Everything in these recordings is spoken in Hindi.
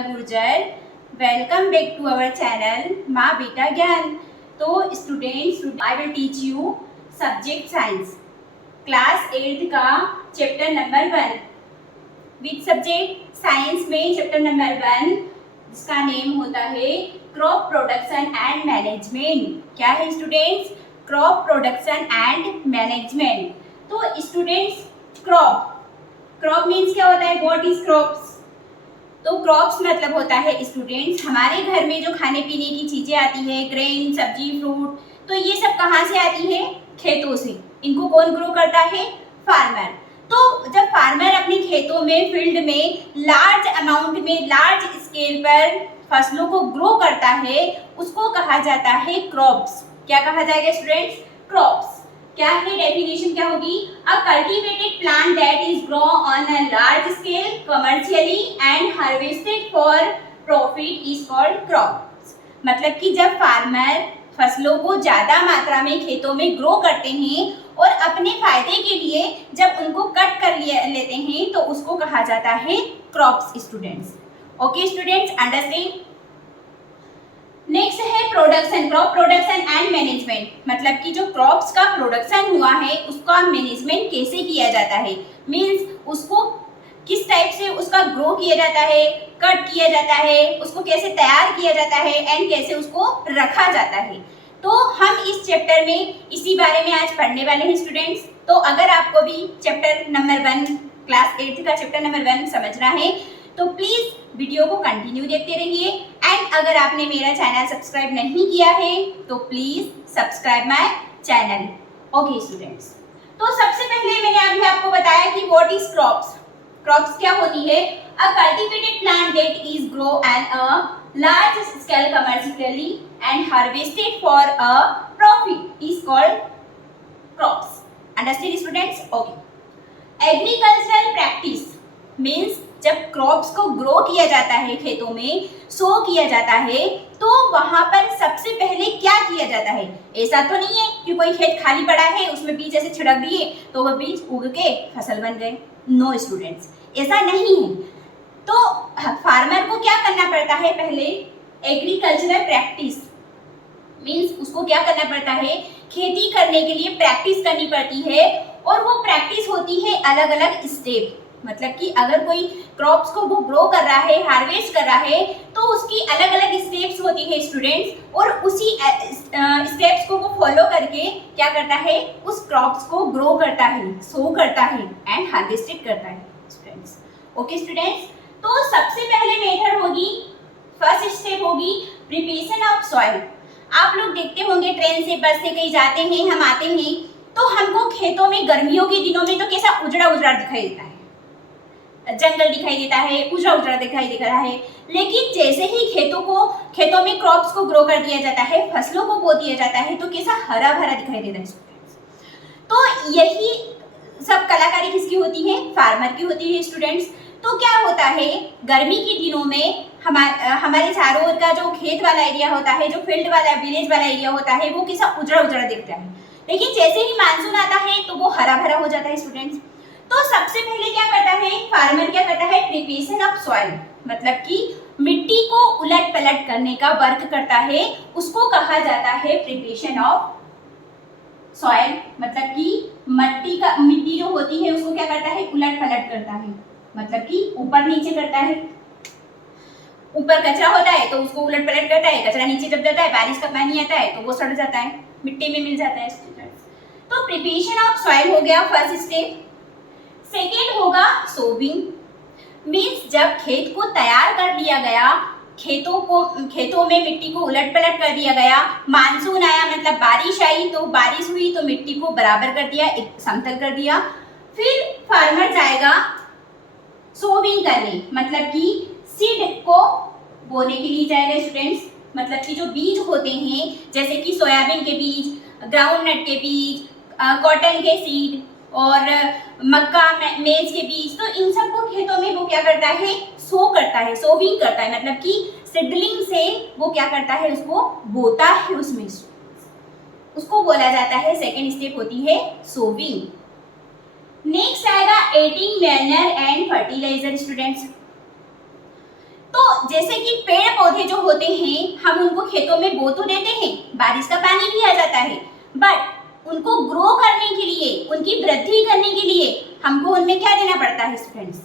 Bhavya Gurjar. Welcome back to our channel माँ बेटा ज्ञान। तो students, I will teach you subject science class 8th का chapter number 1। Which subject? Science में चैप्टर नंबर 1 जिसका नेम होता है क्रॉप प्रोडक्शन एंड मैनेजमेंट। क्या है students? Crop production and management. तो स्टूडेंट्स, क्रॉप मीन्स क्या होता है? What is crops? तो क्रॉप्स मतलब होता है स्टूडेंट्स हमारे घर में जो खाने पीने की चीजें आती है, ग्रेन, सब्जी, फ्रूट, तो ये सब कहाँ से आती है? खेतों से। इनको कौन ग्रो करता है? फार्मर। तो जब फार्मर अपने खेतों में, फील्ड में लार्ज अमाउंट में, लार्ज स्केल पर फसलों को ग्रो करता है, उसको कहा जाता है क्रॉप्स। क्या कहा जाएगा स्टूडेंट्स? क्रॉप्स। क्या है डेफिनेशन? क्या होगी? A cultivated plant that is grow on a large scale commercially and harvested for profit is called crops. मतलब कि जब फार्मर फसलों को ज्यादा मात्रा में खेतों में ग्रो करते हैं और अपने फायदे के लिए जब उनको कट कर लेते हैं तो उसको कहा जाता है crops students. Okay students, understand? Next है production, crop production and management. मतलब कि जो क्रॉप्स का प्रोडक्शन हुआ है उसका मैनेजमेंट कैसे किया जाता है, मींस उसको किस टाइप से उसका ग्रो किया जाता है, कट किया जाता है, उसको कैसे तैयार किया जाता है एंड कैसे उसको रखा जाता है। तो हम इस चैप्टर में इसी बारे में आज पढ़ने वाले हैं स्टूडेंट्स। तो अगर आपको भी चैप्टर नंबर 1 क्लास 8 का चैप्टर नंबर 1 समझना है तो प्लीज वीडियो को कंटिन्यू देखते रहिए। एंड अगर आपने मेरा चैनल सब्सक्राइब नहीं किया है तो please subscribe my channel. Okay students, तो सबसे पहले मैंने अभी आपको बताया कि व्हाट इज क्रॉप्स। क्रॉप्स क्या होती है? A cultivated plant that is grow an a large scale commercially and harvested for a profit is called crops. Understand students? Okay. Agricultural practice means जब क्रॉप्स को ग्रो किया जाता है, खेतों में सो किया जाता है, तो वहां पर सबसे पहले क्या किया जाता है? ऐसा तो नहीं है कि कोई खेत खाली पड़ा है उसमें बीज ऐसे छिड़क दिए तो वो बीज उग के फसल बन गए। नो स्टूडेंट्स, ऐसा नहीं है। तो फार्मर को क्या करना पड़ता है? पहले एग्रीकल्चरल प्रैक्टिस मीन्स उसको क्या करना पड़ता है? खेती करने के लिए प्रैक्टिस करनी पड़ती है और वो प्रैक्टिस होती है अलग अलग स्टेप। मतलब कि अगर कोई क्रॉप्स को वो ग्रो कर रहा है, हार्वेस्ट कर रहा है, तो उसकी अलग अलग स्टेप्स होती है स्टूडेंट्स, और उसी स्टेप्स को वो फॉलो करके क्या करता है? उस क्रॉप्स को ग्रो करता है, सो करता है एंड हार्वेस्टेड करता है स्टूडेंट्स। ओके स्टूडेंट्स, तो सबसे पहले मेथड होगी, फर्स्ट स्टेप होगी प्रिपरेशन ऑफ सॉइल। आप लोग देखते होंगे ट्रेन से, बस से कहीं जाते हैं, हम आते हैं तो हमको खेतों में गर्मियों के दिनों में तो कैसा उजड़ा उजड़ा दिखाई देता है, जंगल दिखाई देता है, उजड़ा उजड़ा दिखाई दे रहा है। लेकिन जैसे ही खेतों में क्रॉप्स को ग्रो कर दिया जाता है, फसलों को बो दिया जाता है, तो कैसा हरा भरा दिखाई देता है स्टूडेंट्स। तो यही सब कलाकारी किसकी होती है? फार्मर की होती है स्टूडेंट्स। तो क्या होता है, गर्मी के दिनों में हमारे चारों ओर का जो खेत वाला एरिया होता है, जो फील्ड वाला, विलेज वाला एरिया होता है, वो कैसा उजड़ा उजड़ा दिखता है। लेकिन जैसे ही मानसून आता है तो वो हरा भरा हो जाता है स्टूडेंट्स। तो सबसे पहले क्या करता है फार्मर? क्या करता है? प्रिपरेशन ऑफ सॉइल, मतलब कि मिट्टी को उलट पलट करने का वर्क करता है, उसको कहा जाता है प्रिपरेशन ऑफ सॉइल। मतलब कि मिट्टी जो होती है उसको क्या करता है? उलट पलट करता है, मतलब कि ऊपर नीचे करता है। ऊपर कचरा होता है तो उसको उलट पलट करता है, कचरा नीचे जब जाता है, बारिश का पानी आता है तो वो सड़ जाता है, मिट्टी में मिल जाता है स्टूडेंट्स। तो प्रिपरेशन ऑफ सॉइल हो गया फर्स्ट स्टेप। सेकेंड होगा सोविंग, मीन्स जब खेत को तैयार कर लिया गया, खेतों में मिट्टी को उलट पलट कर दिया गया, मानसून आया मतलब बारिश आई, तो बारिश हुई तो मिट्टी को बराबर कर दिया, एक समतल कर दिया। फिर फार्मर जाएगा सोविंग करने, मतलब कि सीड को बोने के लिए जाएगा स्टूडेंट्स। मतलब कि जो बीज होते हैं जैसे कि सोयाबीन के बीज, ग्राउंडनट के बीज, कॉटन के सीड और मक्का, मेज के बीज, तो इन सबको खेतों में वो क्या करता है? सो करता है, सोविंग करता है। मतलब कि सीडलिंग से वो क्या करता है? उसको बोता है, उसमें उसको बोला जाता है, सेकेंड स्टेप होती है सोविंग। नेक्स्ट आएगा adding manure and fertiliser students. तो जैसे कि पेड़ पौधे जो होते हैं हम उनको खेतों में बो तो देते हैं, बारिश का पानी भी आ जाता है, बट उनको ग्रो करने के लिए, उनकी वृद्धि करने के लिए हमको उनमें क्या देना पड़ता है स्टूडेंट्स?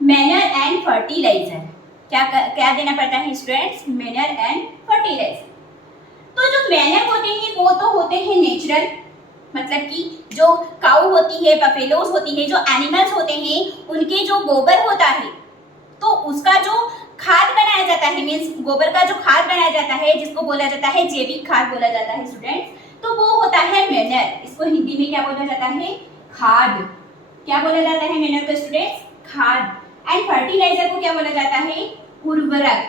Manner and fertiliser. क्या देना पड़ता है स्टूडेंट्स? Manner and fertiliser. तो जो मैनर होते हैं वो तो होते हैं नेचुरल, मतलब कि जो काऊ होती है, बफेलोज होती है, जो एनिमल्स होते हैं उनके जो गोबर होता है तो उसका जो खाद बनाया जाता है, मीन्स गोबर का जो खाद बनाया जाता है जिसको बोला जाता है जैविक खाद बोला जाता है स्टूडेंट्स, तो वो होता है मैनर। इसको हिंदी में क्या बोला जाता है? खाद। क्या बोला जाता है मैनर को स्टूडेंट्स? खाद। एंड फर्टिलाइजर को क्या बोला जाता है? उर्वरक।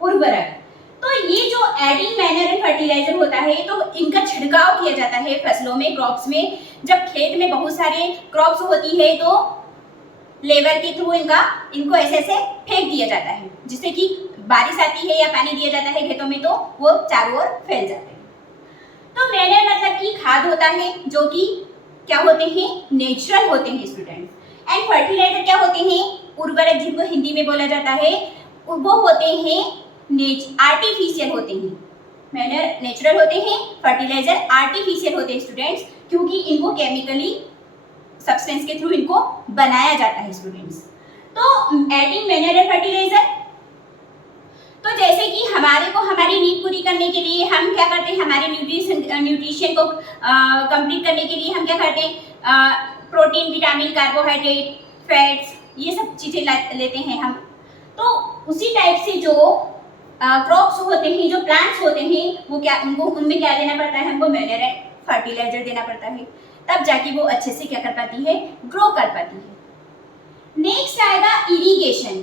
उर्वरक। तो ये जो एडिंग मैनर एंड फर्टिलाइजर होता है तो इनका छिड़काव किया जाता है फसलों में, क्रॉप्स में। जब खेत में बहुत सारे क्रॉप्स होती है तो लेबर के थ्रू इनको ऐसे ऐसे फेंक दिया जाता है, जिससे कि बारिश आती है या पानी दिया जाता है खेतों में तो वो चारों ओर फैल जाते हैं। तो मैनर मतलब कि खाद होता है जो कि क्या होते हैं? नेचुरल होते हैं स्टूडेंट्स। एंड फर्टिलाइजर क्या होते हैं? उर्वरक, जिनको हिंदी में बोला जाता है, वो होते हैं आर्टिफिशियल होते हैं। मैनर नेचुरल होते हैं, फर्टिलाइजर आर्टिफिशियल होते हैं स्टूडेंट्स, क्योंकि इनको केमिकली सब्सटेंस के थ्रू इनको बनाया जाता है स्टूडेंट्स। तो एडिंग मैनर एंड फर्टिलाइजर, तो जैसे कि हमारे को हमारी नीड पूरी करने के लिए हम क्या करते हैं? हमारे न्यूट्रिशन को कंप्लीट करने के लिए हम क्या करते हैं? प्रोटीन, विटामिन, कार्बोहाइड्रेट, फैट्स, ये सब चीजें लेते हैं हम। तो उसी टाइप से जो क्रॉप्स होते हैं, जो प्लांट्स होते हैं, वो क्या, उनको उनमें क्या देना पड़ता है? हमको मैनर एंड फर्टिलाइजर देना पड़ता है, तब जाके वो अच्छे से क्या कर पाती है? ग्रो कर पाती है। नेक्स्ट आएगा इरिगेशन।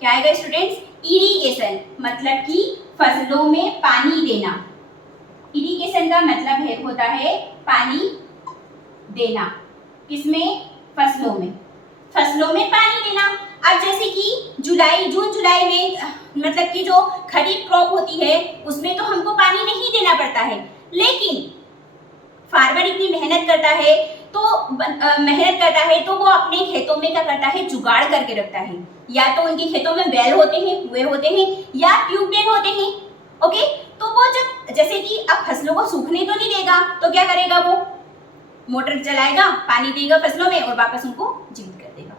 क्या आएगा स्टूडेंट्स? इरिगेशन मतलब कि फसलों में पानी देना। इरिगेशन का मतलब होता है पानी देना। किसमें? फसलों में। फसलों में पानी देना। अब जैसे कि जून जुलाई में मतलब कि जो खरीफ क्रॉप होती है उसमें तो हमको पानी नहीं देना पड़ता है, लेकिन फार्मर इतनी मेहनत करता है तो वो अपने खेतों में क्या करता है? जुगाड़ करके रखता है। या तो उनके खेतों में वेल होते हैं, कुएं होते हैं, या ट्यूबवेल होते हैं। ओके, तो वो जब जैसे कि अब फसलों को सूखने तो नहीं देगा, तो क्या करेगा? वो मोटर चलाएगा, पानी देगा फसलों में और वापस उनको जीवित कर देगा।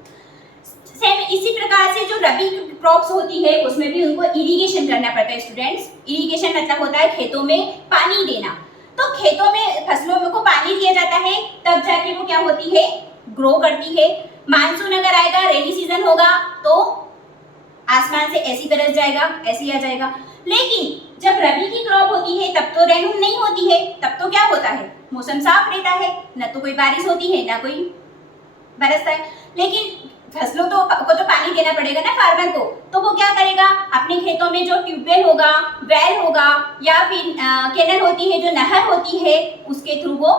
सेम इसी प्रकार से जो रबी क्रॉप्स होती है उसमें भी उनको इरिगेशन करना पड़ता है स्टूडेंट्स। इरिगेशन मतलब होता है खेतों में पानी देना। तो खेतों में फसलों में को पानी दिया जाता है, तब जाके वो क्या होती है? ग्रो करती है। मानसून अगर आएगा, रेनी सीजन होगा तो आसमान से ऐसी बरस जाएगा, ऐसी आ जाएगा। लेकिन जब रबी की क्रॉप होती है तब तो रेन नहीं होती है, तब तो क्या होता है? मौसम साफ रहता है, न तो कोई बारिश होती है ना कोई बरसता है। लेकिन फसलों को तो पानी देना पड़ेगा ना फार्मर को, तो वो क्या करेगा? अपने खेतों में जो ट्यूबवेल होगा, वेल होगा, या फिर कैनल होती है, जो नहर होती है, उसके थ्रू वो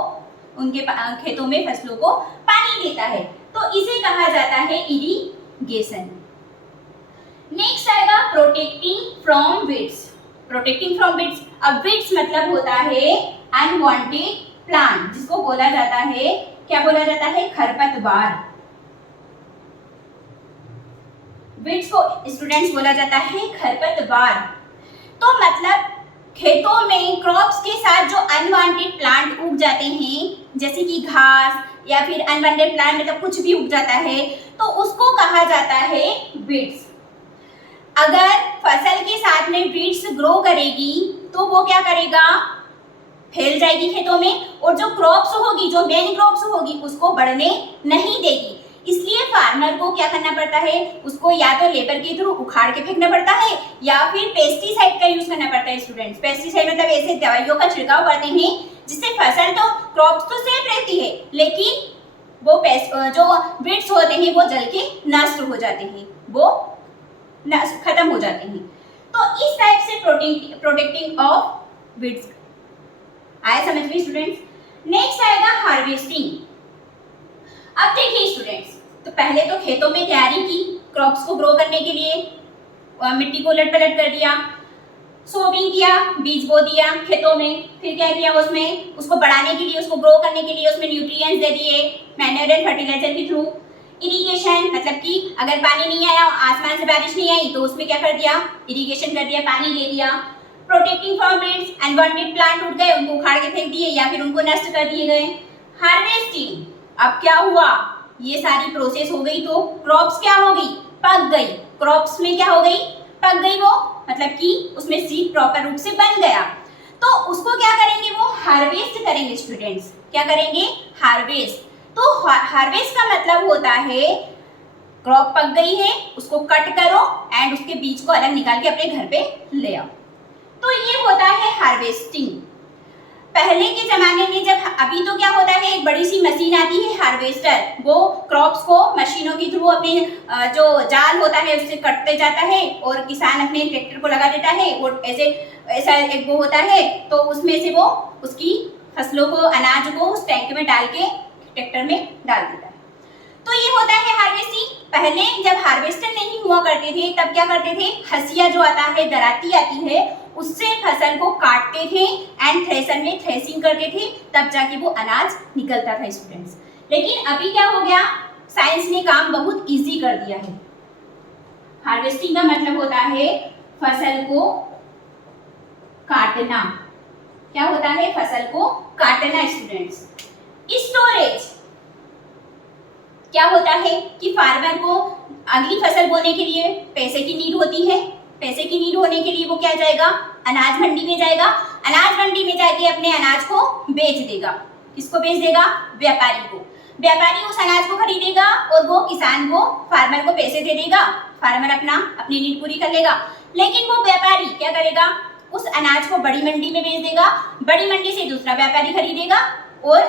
उनके खेतों में फसलों को पानी देता है। तो इसे कहा जाता है इरिगेशन। नेक्स्ट आएगा protecting from weeds. Protecting from weeds. अब वीड्स मतलब होता है अनवांटेड प्लांट, जिसको बोला जाता है, क्या बोला जाता है? खरपतवार। वीड्स को स्टूडेंट्स बोला जाता है खरपतवार। तो मतलब खेतों में क्रॉप्स के साथ जो अनवांटेड प्लांट उग जाते हैं, जैसे कि घास या फिर अनवांटेड प्लांट मतलब कुछ भी उग जाता है, तो उसको कहा जाता है वीड्स। अगर फसल के साथ में वीड्स ग्रो करेगी तो वो क्या करेगा? फैल जाएगी खेतों में, और जो क्रॉप्स होगी, जो मेन क्रॉप्स होगी, उसको बढ़ने नहीं देगी। इसलिए फार्मर को क्या करना पड़ता है? उसको या तो लेबर के थ्रू उखाड़ के फेंकना पड़ता है, या फिर पेस्टिसाइड का यूज करना पड़ता है स्टूडेंट्स। पेस्टिसाइड मतलब ऐसे दवाइयों का छिड़काव करते हैं जिससे फसल तो क्रॉप्स तो सेफ रहती है, लेकिन वो जो वीड्स होते हैं वो जल के नष्ट हो जाते हैं, वो खत्म हो जाते हैं। तो इस टाइप से प्रोटेक्टिंग ऑफ वीड्स आया समझ में स्टूडेंट्स। नेक्स्ट आएगा हार्वेस्टिंग। अब देखिए स्टूडेंट्स, तो पहले तो खेतों में तैयारी की क्रॉप्स को ग्रो करने के लिए, मिट्टी को उलट पलट कर दिया, सोविंग किया, बीज बो दिया खेतों में, फिर क्या किया? उसमें उसको बढ़ाने के लिए, उसको ग्रो करने के लिए उसमें न्यूट्रिएंट्स दे दिए मैन्योर एंड फर्टिलाइजर के थ्रू। इरिगेशन मतलब कि अगर पानी नहीं आया, आसमान से बारिश नहीं आई तो उसमें क्या कर दिया, इरिगेशन कर दिया, पानी दे दिया। प्रोटेक्टिंग फॉर पेड़्स, अनवांटेड प्लांट उठ गए, उनको उखाड़ के फेंक दिए या फिर उनको नष्ट कर दिए गए। हार्वेस्टिंग, अब क्या हुआ, ये सारी प्रोसेस हो गई तो क्रॉप्स क्या हो गई, पक गई। क्रॉप्स में क्या हो गई, पक गई, वो मतलब कि उसमें सीड प्रॉपर रूप से बन गया। तो उसको क्या करेंगे, वो हार्वेस्ट करेंगे स्टूडेंट्स। क्या करेंगे, हार्वेस्ट। तो हार्वेस्ट का मतलब होता है क्रॉप पक गई है, उसको कट करो एंड उसके बीज को अलग निकाल के अपने घर पे ले आओ। तो ये होता है हार्वेस्टिंग। पहले के जमाने में जब, अभी तो क्या होता है, एक बड़ी सी मशीन आती है हार्वेस्टर, वो क्रॉप्स को मशीनों के थ्रू अपने जो जाल होता है उससे कटते जाता है और किसान अपने ट्रैक्टर को लगा देता है। वो ऐसा एक वो होता है, तो उसमें से वो उसकी फसलों को, अनाज को उस टैंक में डाल के ट्रैक्टर में डाल देता है। तो ये होता है हार्वेस्टिंग। पहले जब हार्वेस्टर नहीं हुआ करते थे तब क्या करते थे, हसिया जो आता है, दराती आती है, उससे फसल को काटते थे एंड थ्रेशर में थ्रेसिंग करते थे, तब जाके वो अनाज निकलता था स्टूडेंट्स। लेकिन अभी क्या हो गया, साइंस ने काम बहुत इजी कर दिया है। हार्वेस्टिंग का मतलब होता है फसल को काटना। क्या होता है, फसल को काटना स्टूडेंट्स। स्टोरेज, क्या होता है कि फार्मर को अगली फसल बोने के लिए पैसे की नीड होती है। पैसे की नीड होने के लिए वो क्या जाएगा, अनाज मंडी में जाएगा। अनाज मंडी में जाके अपने अनाज को बेच देगा। किसको बेच देगा, व्यापारी को। व्यापारी उस अनाज को खरीदेगा और वो किसान को, फार्मर को पैसे दे देगा। फार्मर अपनी नीड पूरी कर लेगा। लेकिन वो व्यापारी क्या करेगा, उस अनाज को बड़ी मंडी में बेच देगा। बड़ी मंडी से दूसरा व्यापारी खरीदेगा और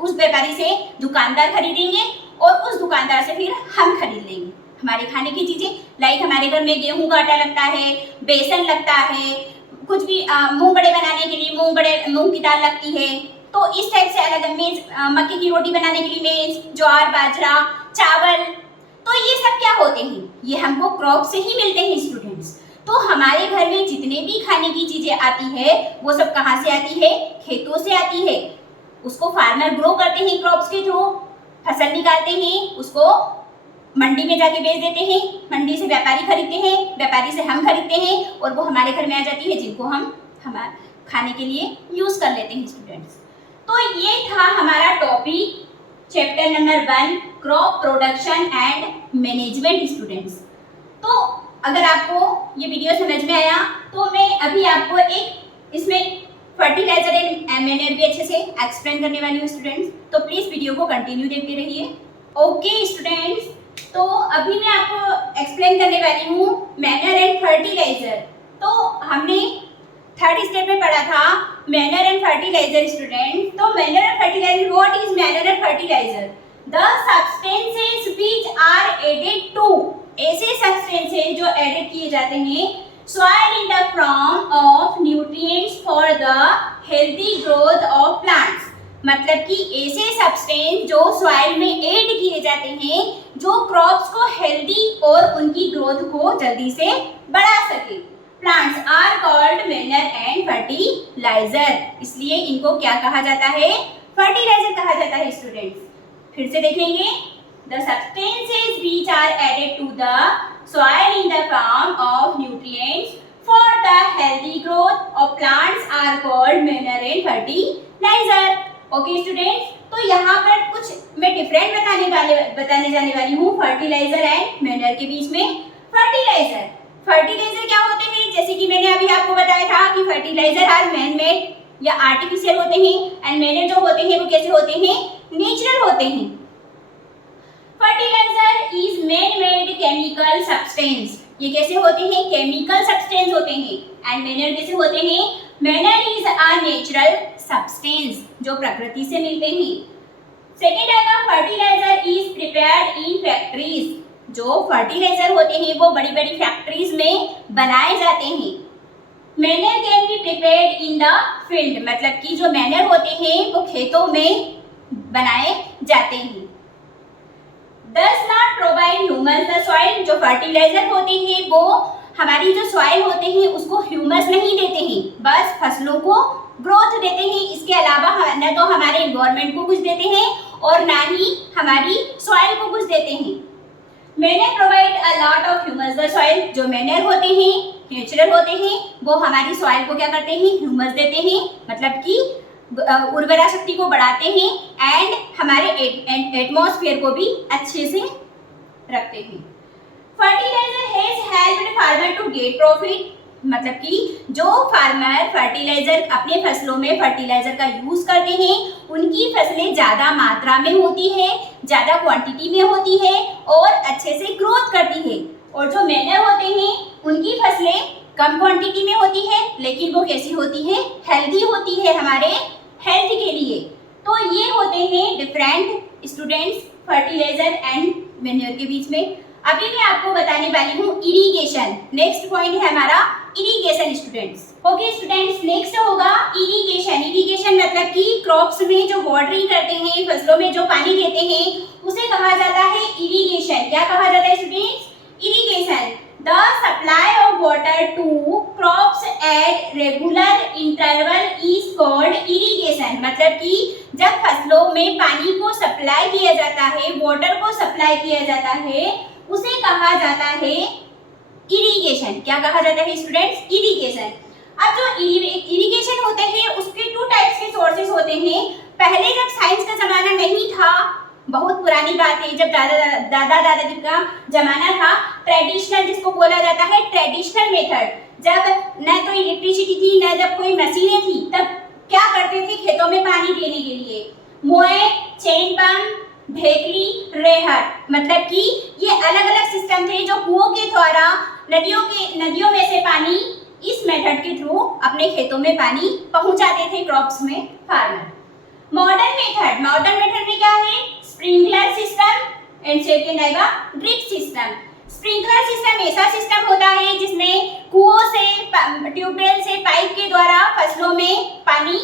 उस व्यापारी से दुकानदार खरीदेंगे और उस दुकानदार से फिर हम खरीद लेंगे हमारे खाने की चीजें। लाइक हमारे घर में गेहूं का आटा लगता है, बेसन लगता है, कुछ भी मूंग बड़े बनाने के लिए मूंग की दाल लगती है। तो इस टाइप से अलग मेज, मक्के की रोटी बनाने के लिए मेज, ज्वार, बाजरा, चावल, तो ये सब क्या होते हैं, ये हमको क्रॉप से ही मिलते हैं स्टूडेंट्स। तो हमारे घर में जितने भी खाने की चीजें आती है वो सब कहाँ से आती है, खेतों से आती है। उसको फार्मर ग्रो करते हैं क्रॉप्स के थ्रू, फसल निकालते हैं, उसको मंडी में जाके बेच देते हैं। मंडी से व्यापारी खरीदते हैं, व्यापारी से हम खरीदते हैं और वो हमारे घर में आ जाती है, जिनको हम हमारे खाने के लिए यूज कर लेते हैं स्टूडेंट्स। तो ये था हमारा topic chapter number 1, crop production and management students. तो अगर आपको ये वीडियो समझ में आया तो मैं अभी आपको एक इसमें फर्टिलाइजर एंड मैनर भी अच्छे से एक्सप्लेन करने वाली हूँ स्टूडेंट्स। तो प्लीज वीडियो को कंटिन्यू देखते रहिए। ओके स्टूडेंट्स, तो अभी मैं आपको एक्सप्लेन करने वाली हूँ मैनर एंड फर्टिलाइजर। तो हमने थर्ड स्टेप में पढ़ा था मैनर एंड फर्टिलाइजर स्टूडेंट। तो manure and fertiliser, what is manure and fertiliser? The substances which are added to, ऐसे सब्सटेंसेस जो एडेड किए जाते हैं soil in the form of nutrients for the healthy growth of plants। मतलब कि ऐसे सब्सटेंस जो सॉइल में ऐड किए जाते हैं जो क्रॉप्स को हेल्दी और उनकी ग्रोथ को जल्दी से बढ़ा सके। Plants are called manure and fertiliser, इसलिए इनको क्या कहा जाता है, फर्टिलाइजर कहा जाता है स्टूडेंट्स। फिर से देखेंगे, the substances which are added to the soil in the form of nutrients for the healthy growth of plants are called manure and fertilizer। Okay students, तो यहाँ पर कुछ मैं डिफरेंट बताने जाने वाली हूँ फर्टिलाइजर एंड मैनर के बीच में। फर्टिलाइजर क्या होते हैं, जैसे कि मैंने अभी आपको बताया था कि फर्टिलाइजर आर मैन मेड या आर्टिफिशियल होते हैं एंड मैनर जो होते हैं वो कैसे होते हैं, नेचुरल होते हैं। Fertiliser is man made chemical substance, ये कैसे होते हैं, केमिकल सब्सटेंस होते हैं। एंड मैनर कैसे होते हैं, manure is a natural substance जो प्रकृति से मिलते हैं। सेकेंड आएगा fertiliser is prepared in factories, जो फर्टिलाइजर होते हैं वो बड़ी बड़ी फैक्ट्रीज में बनाए जाते हैं। Manner can be prepared in the field, मतलब कि जो मैनर होते हैं वो खेतों में बनाए जाते हैं। Does not provide humans the soil, जो फर्टिलाइजर होते हैं वो हमारी जो सॉइल होते हैं उसको ह्यूमस नहीं देते हैं, बस फसलों को ग्रोथ देते हैं। इसके अलावा न तो हमारे इन्वायरमेंट को कुछ देते हैं और ना ही हमारी सॉइल को कुछ देते हैं। Manner provide a lot of humus the soil, जो मैनर होते हैं नेचुरल होते हैं वो हमारी सॉइल को क्या करते हैं, ह्यूमस देते हैं, मतलब कि उर्वरा शक्ति को बढ़ाते हैं एंड हमारे एटमॉस्फेयर को भी अच्छे से रखते हैं। Fertiliser has helped farmer to get profit, मतलब कि जो फार्मर फर्टिलाइजर अपने फसलों में फर्टिलाइजर का यूज करते हैं उनकी फसलें ज्यादा मात्रा में होती है, ज्यादा क्वांटिटी में होती है और अच्छे से ग्रोथ करती है। और जो मैनर होते हैं उनकी फसलें कम क्वांटिटी में होती है लेकिन वो कैसी होती है, हेल्दी होती है हमारे हेल्थ के लिए। तो ये होते हैं different students fertiliser and manure के बीच में। अभी मैं आपको बताने वाली हूँ इरिगेशन। नेक्स्ट पॉइंट है हमारा irrigation students. Okay students, next होगा इरिगेशन। इरिगेशन मतलब कि क्रॉप्स में जो वाटरिंग करते हैं, फसलों में जो पानी देते हैं उसे कहा जाता है इरिगेशन। क्या कहा जाता है students, irrigation. The supply of water to crops at regular interval is called irrigation. मतलब कि जब फसलों में पानी को सप्लाई किया जाता है, वाटर को सप्लाई किया जाता है, उसे कहा जाता है इरिगेशन। क्या कहा जाता है स्टूडेंट्स, इरिगेशन। अब जो इरिगेशन होते हैं उसके टू टाइप्स के सोर्सेज होते हैं। पहले जब साइंस का जमाना नहीं था, बहुत पुरानी बात है, जब दादा दादाजी का जमाना था, ट्रेडिशनल जिसको बोला जाता है ट्रेडिशनल मेथड, जब न तो इलेक्ट्रिसिटी थी न जब कोई मशीनें थी, तब क्या करते थे खेतों में पानी देने के लिए, मोए, चेन पंप, ढेकली, रेहड़, मतलब कि ये अलग अलग सिस्टम थे जो कुओं के द्वारा नदियों में से पानी इस मेथड के थ्रू अपने खेतों में पानी पहुंचाते थे क्रॉप्स में फार्मर। मॉडर्न मेथड में क्या है, स्प्रिंकलर सिस्टम एंड सेकंड आएगा ड्रिप सिस्टम। स्प्रिंकलर सिस्टम ऐसा सिस्टम होता है जिसमें कुओं से, ट्यूबवेल से, पाइप के द्वारा फसलों में पानी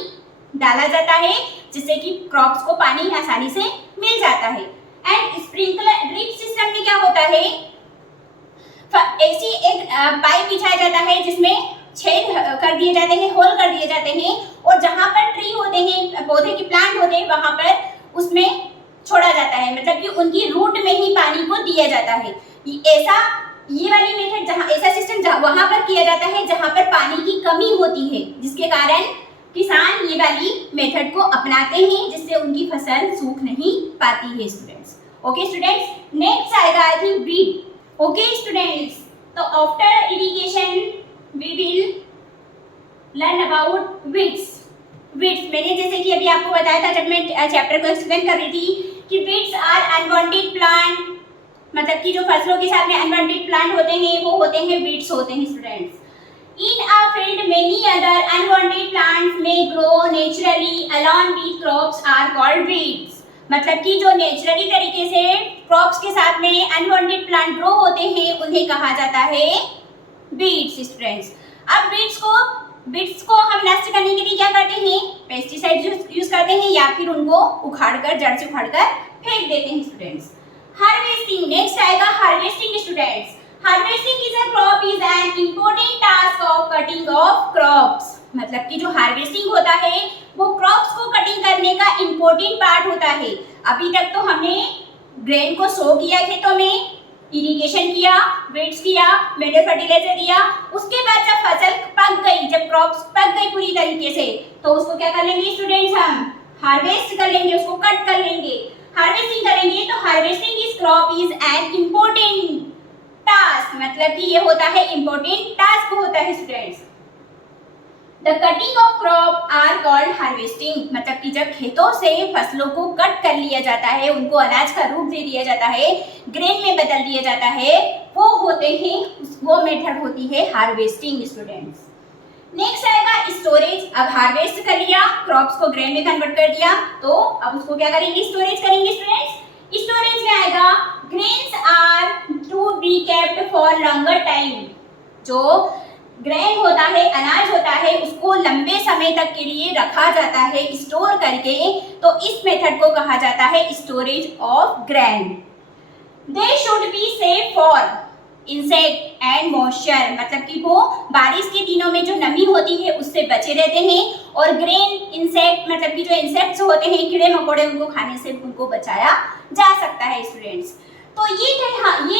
डाला जाता है जिससे कि क्रॉप्स को पानी आसानी से मिल जाता है। एंड स्प्रिंकलर ड्रिप सिस्टम में क्या होता है, ऐसी एक पाइप बिछाया जाता है जिसमें छेद कर दिए जाते हैं, होल कर दिए जाते हैं और जहां पर ट्री होते हैं, पौधे के प्लांट होते हैं, वहां पर उसमें छोड़ा जाता है, मतलब कि उनकी रूट में ही पानी को दिया जाता है। ये वाली मेथड जहां ऐसा सिस्टम वहां पर किया जाता है जहां पर पानी की कमी होती है, जिसके कारण किसान ये वाली मेथड को अपनाते हैं जिससे उनकी फसल सूख नहीं पाती है स्टूडेंट्स। ओके स्टूडेंट्स, नेक्स्ट आएगा I think weed. Okay students, तो after irrigation we will learn about weeds. मैंने जैसे कि अभी आपको बताया था जब मैं चैप्टर को एक्सप्लेन कर रही थी कि वीड्स आर अनवांटेड प्लांट, मतलब कि जो फसलों के साथ में अनवांटेड प्लांट होते हैं वो होते हैं वीड्स होते हैं students. In a field, many other unwanted plants may grow naturally along with crops are called weeds. मतलब कि जो नेचुरली तरीके से क्रॉप्स के साथ में अनवांटेड प्लांट ग्रो होते हैं उन्हें कहा जाता है weeds स्टूडेंट्स। अब weeds को हम नष्ट करने के लिए क्या करते हैं, पेस्टिसाइड यूज करते हैं या फिर उनको उखाड़कर, जड़ से उखाड़कर फेंक देते हैं स्टूडेंट्स। हार्वेस्टिंग, नेक्स्ट आएगा harvesting students. Harvesting is a crop is an important task of cutting of crops. मतलब कि जो हार्वेस्टिंग होता है वो क्रॉप्स को कटिंग करने का इम्पोर्टेंट पार्ट होता है। अभी तक तो हमने ग्रेन को सो किया खेतों में, इरिगेशन किया, वेट्स किया, मैन्योर फर्टिलाइजर दिया, उसके बाद जब फसल पक गई, जब क्रॉप्स पक गई पूरी तरीके से, तो उसको क्या कर लेंगे स्टूडेंट्स, हम हार्वेस्ट कर लेंगे, उसको कट कर लेंगे, हार्वेस्टिंग करेंगे। तो harvesting is crop is an important task, मतलब कि ये होता है इम्पोर्टेंट टास्क होता है students. The cutting of crop are called harvesting, मतलब कि जब खेतों से फसलों को कट कर लिया जाता है, उनको अनाज का रूप दे दिया जाता है, ग्रेन में बदल दिया जाता है, वो होते हैं, वो मेथड होती है हार्वेस्टिंग स्टूडेंट्स। नेक्स्ट आएगा स्टोरेज। अब हार्वेस्ट कर लिया, क्रॉप्स को ग्रेन में कन्वर्ट कर दिया, तो अब उसको क्या करेंगे, स्टोरेज करेंगे स्टूडेंट्स। स्टोरेज में आएगा grains are to be kept for longer time. जो ग्रेन होता है, अनाज होता है, उसको लंबे समय तक के लिए रखा जाता है स्टोर करके, तो इस मेथड को कहा जाता है storage of grain. They should be safe for, insect and moisture, मतलब कि वो बारिश के दिनों में जो नमी होती है उससे बचे रहते हैं, और ग्रेन इंसेक्ट मतलब कि जो इंसेक्ट्स होते हैं कीड़े मकोड़े, उनको खाने से उनको बचाया जा सकता है स्टूडेंट्स। तो ये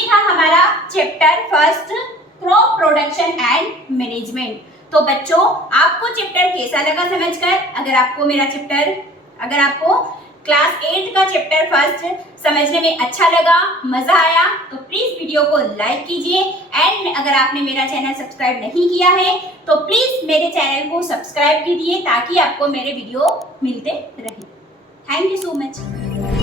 था हमारा chapter first, crop production and management. तो बच्चों आपको चैप्टर कैसा लगा समझकर? अगर आपको क्लास 8 का चैप्टर फर्स्ट समझने में अच्छा लगा, मजा आया, तो प्लीज वीडियो को लाइक कीजिए, एंड अगर आपने मेरा चैनल सब्सक्राइब नहीं किया है तो प्लीज मेरे चैनल को सब्सक्राइब कीजिए ताकि आपको मेरे वीडियो मिलते रहे। Thank you so much.